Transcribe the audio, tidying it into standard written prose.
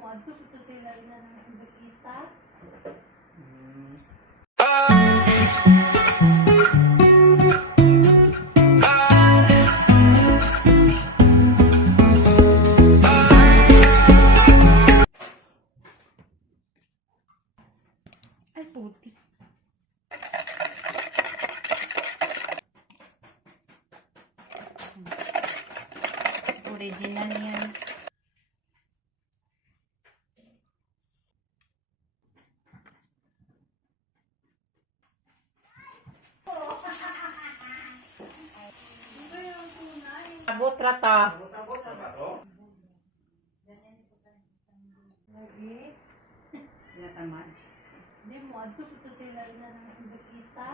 mo adto ito sila ina nang nakita. Ay puti. Original yan. Abot rata. Lagi. Nataman. Di mo adto ito sila ina nang nakita.